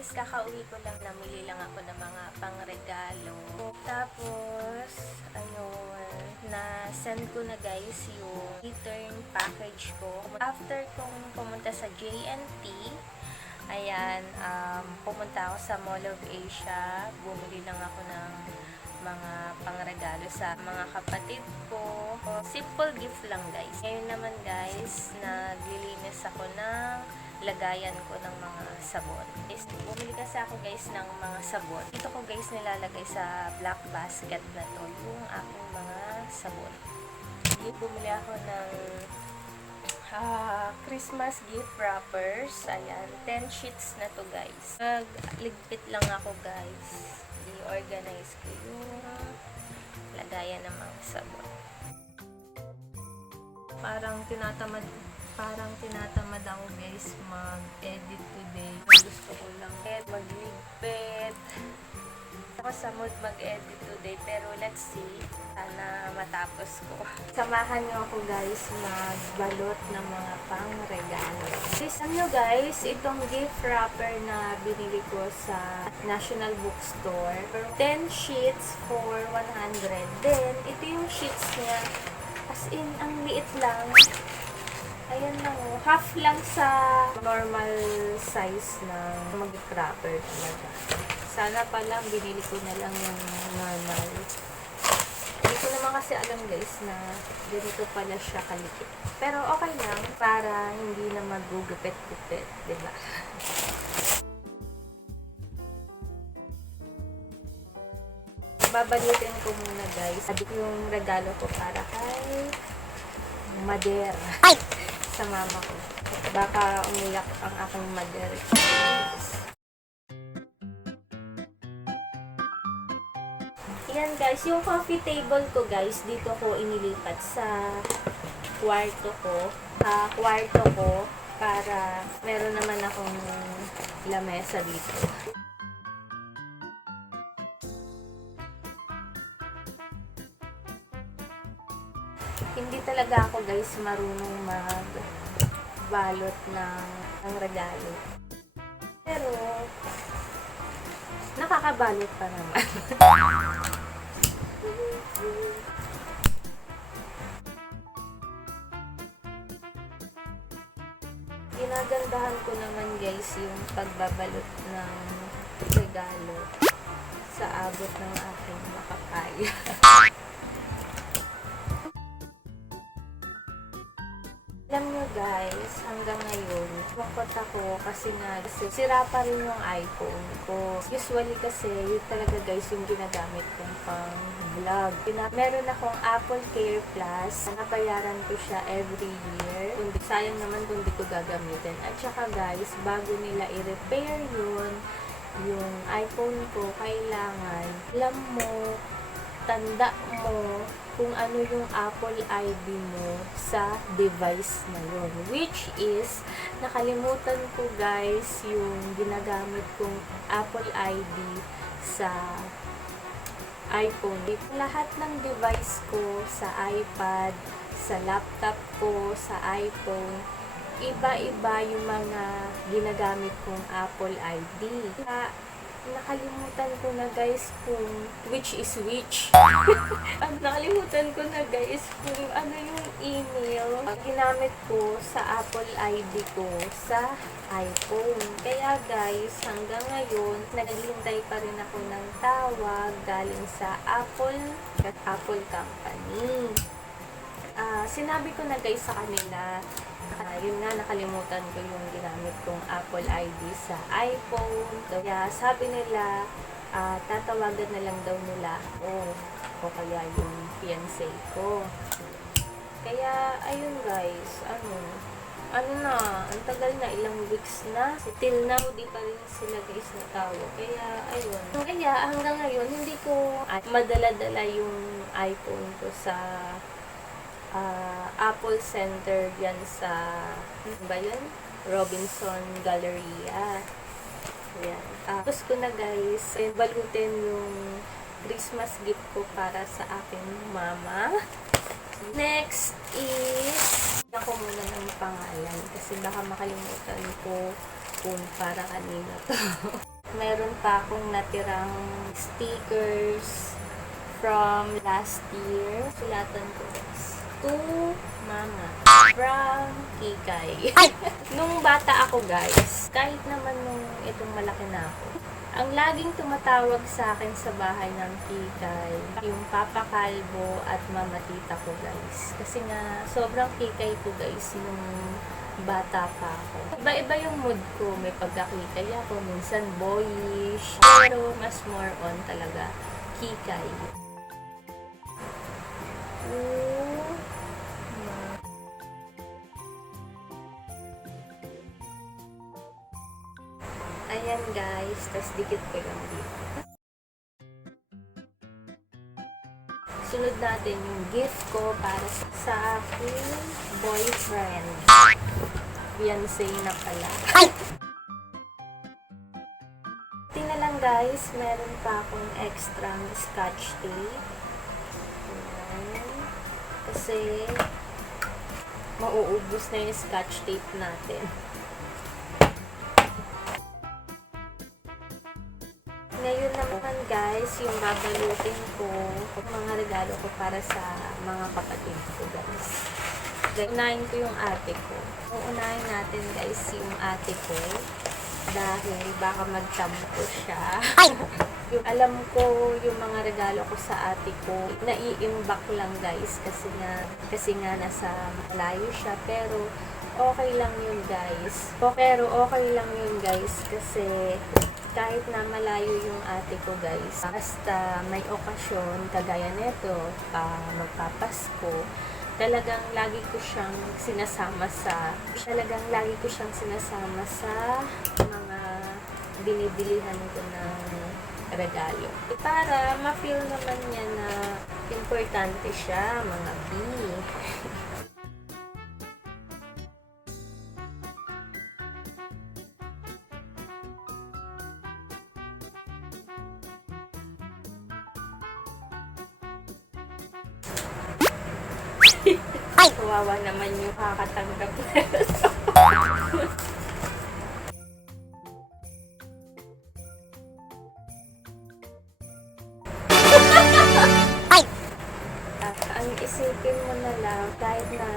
guys, kakauwi ko lang, namili lang ako ng mga pangregalo. Tapos, ayun, na-send ko na guys yung return package ko. After kong pumunta sa JNT, ayan, pumunta ako sa Mall of Asia. Bumili lang ako ng mga pangregalo sa mga kapatid ko. Simple gift lang guys. Ngayon naman guys, naglilinis ako ng lagayan ko ng mga sabon. Bumili kasi ako guys ng mga sabon. Dito ko guys nilalagay sa black basket na to yung aking mga sabon. Bumili ako ng Christmas gift wrappers. Ayan, 10 sheets na to guys. Nagligpit lang ako guys. I-organize ko yung lagayan ng mga sabon. Parang tinatamad ako guys mag-edit today. Gusto ko lang magligpit. Ako sa mood mag-edit today, pero let's see. Sana matapos ko. Samahan niyo ako guys magbalot ng mga pang-regalo. Listen nyo guys, itong gift wrapper na binili ko sa National Bookstore. 10 sheets for 100. Then, ito yung sheets niya. As in, ang liit lang. Ayan lang o. Half lang sa normal size ng mag-gift wrapper talaga. Sana pa lang, binili ko na lang yung normal. Hindi ko naman kasi alam guys na ganito pala siya kalikit. Pero okay lang para hindi na magugupit-gupit, diba? Babalutin ko muna guys. Sabi ko yung regalo ko para kay Mother. Ay! Sa mama ko. Baka umiyak ang aking mother. Yan guys, yung coffee table ko guys, dito ko inilipat sa kwarto ko. Para meron naman akong lamesa dito. Hindi talaga ako guys marunong magbalot ng regalo. Pero, nakakabalot pa naman. Ginagandahan ko naman guys yung pagbabalot ng regalo sa abot ng aking makakaya. Alam nyo guys, hanggang ngayon, lungkot ako kasi sira pa rin yung iPhone ko. Usually kasi, yun talaga guys yung ginagamit kong pang vlog. Meron akong Apple Care Plus, nabayaran ko siya every year. Sayang naman kung di ko gagamitin. At saka guys, bago nila i-repair yun, yung iPhone ko, kailangan, alam mo, tanda mo kung ano yung Apple ID mo sa device na yun. Which is, nakalimutan ko guys yung ginagamit kong Apple ID sa iPhone. Lahat ng device ko sa iPad, sa laptop ko, sa iPhone, iba-iba yung mga ginagamit kong Apple ID. Nakalimutan ko na guys kung which is which. Nakalimutan ko na guys kung ano yung email ginamit ko sa Apple ID ko sa iPhone. Kaya guys, hanggang ngayon, naghihintay pa rin ako ng tawag galing sa Apple Company. Sinabi ko na guys sa kanila, yun nga, nakalimutan ko yung ginamit kong Apple ID sa iPhone. Kaya sabi nila, tatawagan na lang daw nila o kaya yung fiancé ko. Kaya, ayun guys, ano na, ang tagal na, ilang weeks na. Till now, di pa rin sila guys natawag. Kaya, ayun. Kaya, hanggang ngayon, hindi ko madala-dala yung iPhone ko sa Apple Center yan sa Robinson Galleria. Yan. Tapos ko na guys, balutin yung Christmas gift ko para sa aking mama. Next is, ako muna ng pangalan kasi baka makalimutan ko kung para kanino to. Meron pa akong natirang stickers from last year. Sulatan ko guys. To Mama. From Kikay. Nung bata ako guys, kahit naman nung itong malaki na ako, ang laging tumatawag sa akin sa bahay ng Kikay, yung Papa Kalbo at Mama Tita ko guys. Kasi nga, sobrang Kikay ko guys nung bata pa ako. Iba-iba yung mood ko. May pagkakikay ako, minsan boyish, pero mas more on talaga Kikay. Ayan guys, tas dikit ko lang dito. Sunod natin yung gift ko para sa aking boyfriend. Fiancé na pala. Tingnan lang guys, meron pa akong extra scotch tape. Ayan. Kasi mauubos na yung scotch tape natin. Ngayon naman guys, yung babalutin ko, mga regalo ko para sa mga kapatid ko guys. Unahin ko yung ate ko. Uunahin natin guys yung ate ko dahil baka magtampo siya. Yung alam ko yung mga regalo ko sa ate ko, naiimbak lang guys kasi nga nasa malayo siya, pero okay lang yun guys. Pero okay lang yun guys kasi kahit na malayo yung ate ko guys, basta may okasyon, kagaya nito, magpapasko, talagang lagi ko siyang sinasama sa mga binibilihan ko ng regalo. Para ma-feel naman niya na importante siya, mga B. Kawawa naman yung kakatanggap na. Ang isipin mo na lang, kahit na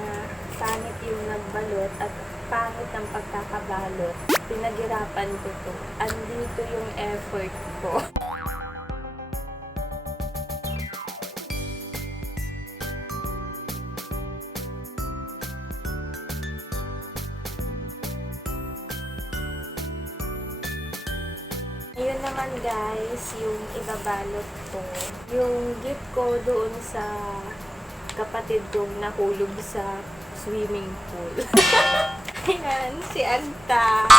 pangit yung nagbalot at pangit ang pagkakabalot, pinaghirapan ko to. Andito yung effort ko. Ayun naman guys, yung ibabalot ko. Yung gift ko doon sa kapatid kong nahulog sa swimming pool. Ayan, si Anta.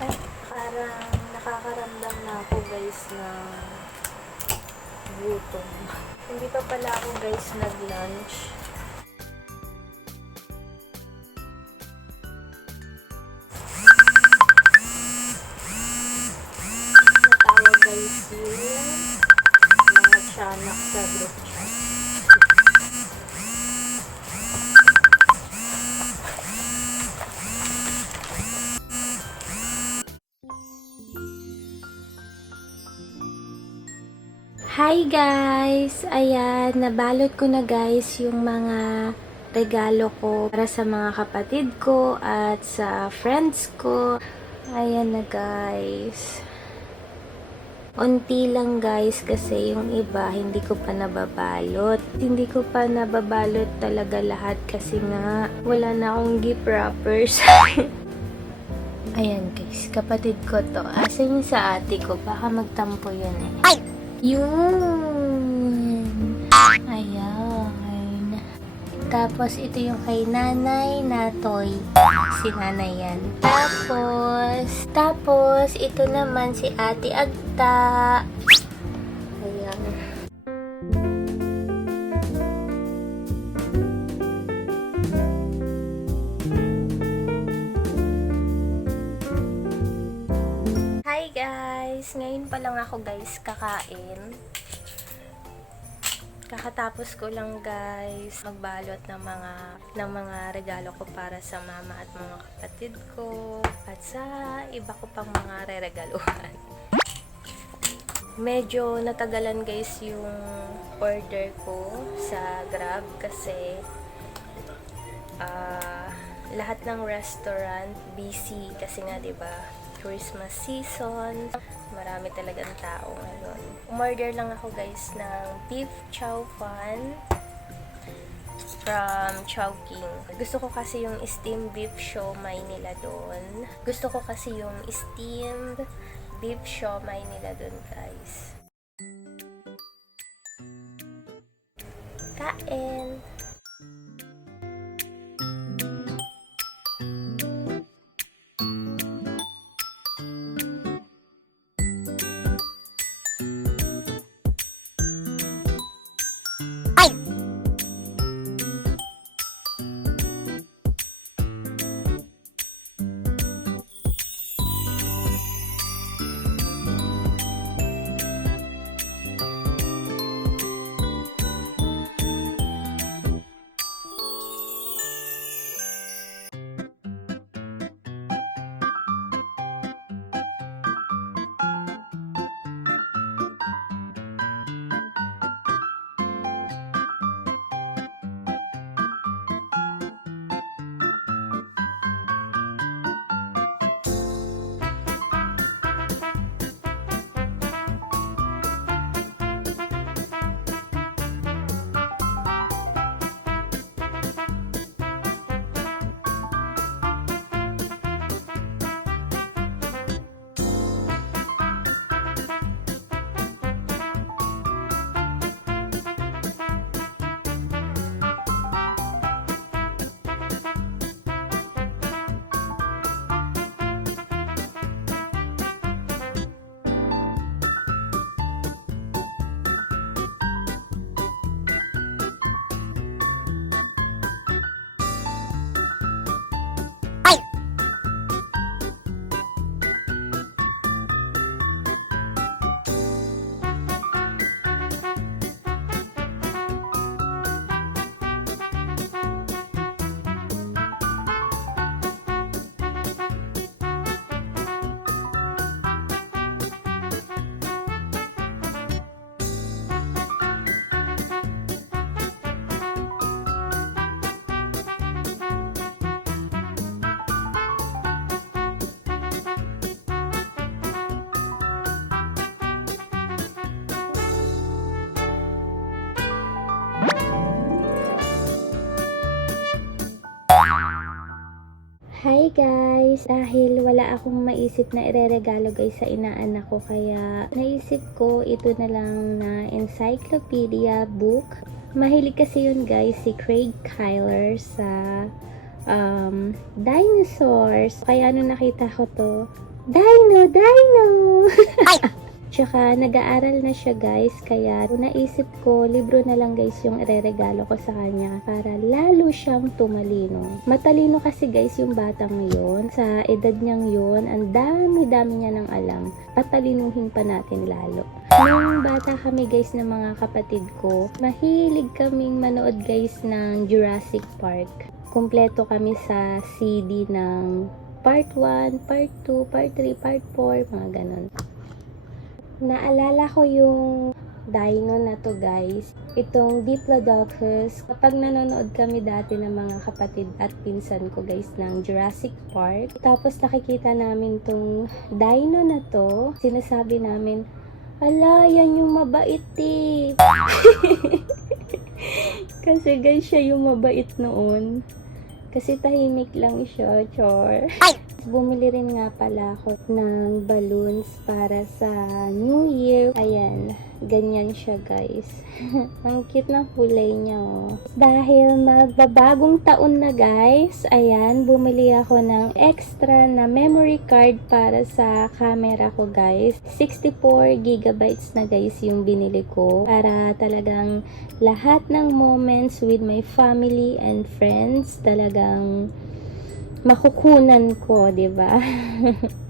Ay, parang nakakaramdam na ako guys ng gutom. Hindi pa pala ako guys nag-lunch. Natawag guys yung mga tiyanak sa group chat. Hi guys! Ayan, nabalot ko na guys yung mga regalo ko para sa mga kapatid ko at sa friends ko. Ayan na guys. Unti lang guys kasi yung iba hindi ko pa nababalot. Hindi ko pa nababalot talaga lahat kasi nga wala na akong gift wrappers. Ayan guys, kapatid ko to. Asan yung sa ate ko? Baka magtampo yun eh. Ay! Yun. Ayan. Tapos, ito yung kay Nanay Natoy. Si Nanay yan. Tapos, ito naman si Ate Agta. Ayan. Hi Hi guys! Ngayon pa lang ako guys kakain. Kakatapos ko lang guys magbalot ng mga regalo ko para sa mama at mga kapatid ko at sa iba ko pang mga reregaluhan. Medyo natagalan guys yung order ko sa Grab kasi lahat ng restaurant busy kasi nga 'di ba? Christmas season, marami talagang tao ngayon. Umorder lang ako guys ng beef chow fan from Chowking. Gusto ko kasi yung steamed beef siomai nila doon. Gusto ko kasi yung steamed beef siomai nila doon guys. Kain! Hi guys! Dahil wala akong maisip na ireregalo guys sa inaanak ko kaya naisip ko ito na lang na encyclopedia book. Mahilig kasi yun guys si Craig Kyler sa dinosaurs. Kaya nung nakita ko to, Dino! Tsaka nag-aaral na siya guys, kaya naisip ko libro na lang guys yung ireregalo ko sa kanya para lalo siyang tumalino. Matalino kasi guys yung batang yun, sa edad niyang yun, ang dami-dami niya ng alam. Patalinuhin pa natin lalo. Nung bata kami guys ng mga kapatid ko, mahilig kaming manood guys ng Jurassic Park. Kumpleto kami sa CD ng Part 1, Part 2, Part 3, Part 4, mga ganon. Naalala ko yung dino na to guys, itong Diplodocus. Kapag nanonood kami dati ng mga kapatid at pinsan ko guys ng Jurassic Park, tapos nakikita namin tong dino na to, sinasabi namin, ala, yan yung mabait eh. Kasi guys, siya yung mabait noon. Kasi tahimik lang siya, chor. Bumili rin nga pala ako ng balloons para sa New Year. Ayan, ganyan siya guys. Ang cute ng kulay niya oh. Dahil magbabagong taon na guys, ayan, bumili ako ng extra na memory card para sa camera ko guys. 64 gigabytes na guys yung binili ko para talagang lahat ng moments with my family and friends talagang makukunan ko, 'di ba?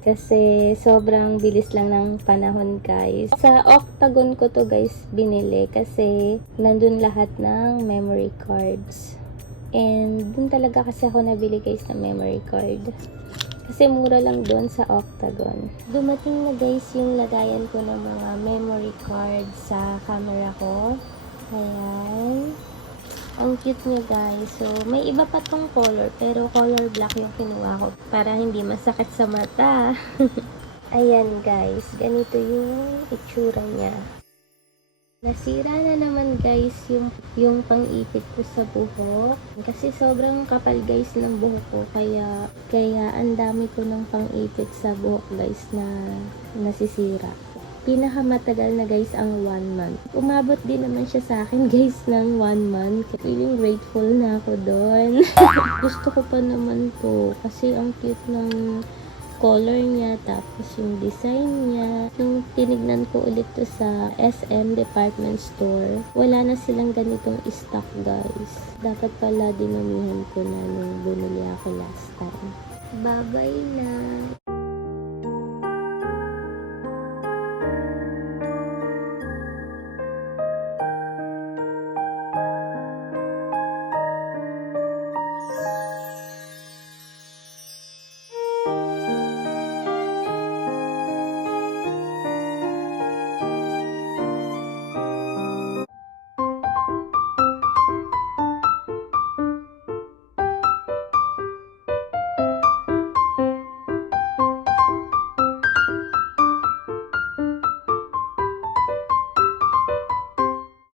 Kasi sobrang bilis lang ng panahon, guys. Sa Octagon ko to, guys, binili kasi nandun lahat ng memory cards. And dun talaga kasi ako nabili, guys, ng memory card. Kasi mura lang doon sa Octagon. Dumating na, guys, yung lagayan ko ng mga memory card sa camera ko. Ayan. Ang cute niya, guys. So, may iba pa tong color, pero color black yung kinuha ko para hindi masakit sa mata. Ayan, guys. Ganito yung itsura niya. Nasira na naman, guys, yung pang-ipit ko sa buhok. Kasi sobrang kapal, guys, ng buhok ko. Kaya ang dami ko ng pang-ipit sa buhok, guys, na nasisira. Pinakamatagal na, guys, ang 1 month. Umabot din naman siya sa akin, guys, ng 1 month. Feeling grateful na ako doon. Gusto ko pa naman to kasi ang cute ng color niya, tapos yung design niya. Yung tinignan ko ulit to sa SM department store, wala na silang ganitong stock, guys. Dapat pala dinamihan ko na nung bumili ako last time. Bye-bye na!